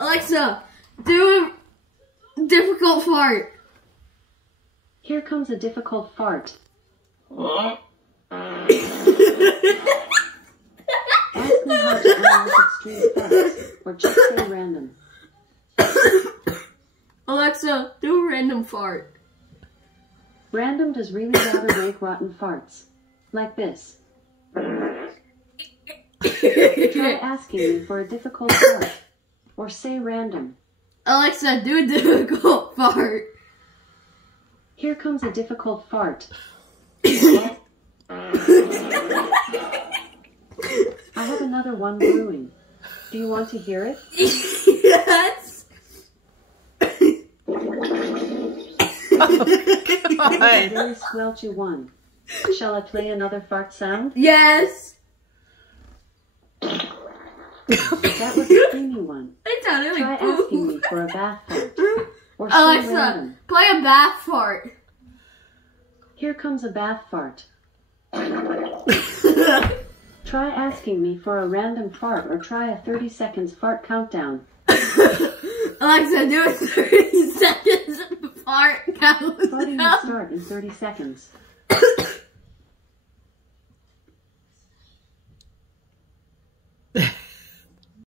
Alexa, do a difficult fart. Here comes a difficult fart. Ask me how to analyze extreme farts, or just say random. Alexa, do a random fart. Random does really rather make rotten farts. Like this. Try asking me for a difficult fart, or say random. Alexa, do a difficult fart. Here comes a difficult fart. I have another one brewing. Do you want to hear it? Yes. A very squelchy one. Shall I play another fart sound? Yes. That was a creamy one. It sounded Try like asking poo. me for a bath fart. Or say Alexa, random. play a bath fart. Here comes a bath fart. Try asking me for a random fart or try a 30 seconds fart countdown. Alexa, do a 30 seconds fart countdown. Farting will start in 30 seconds.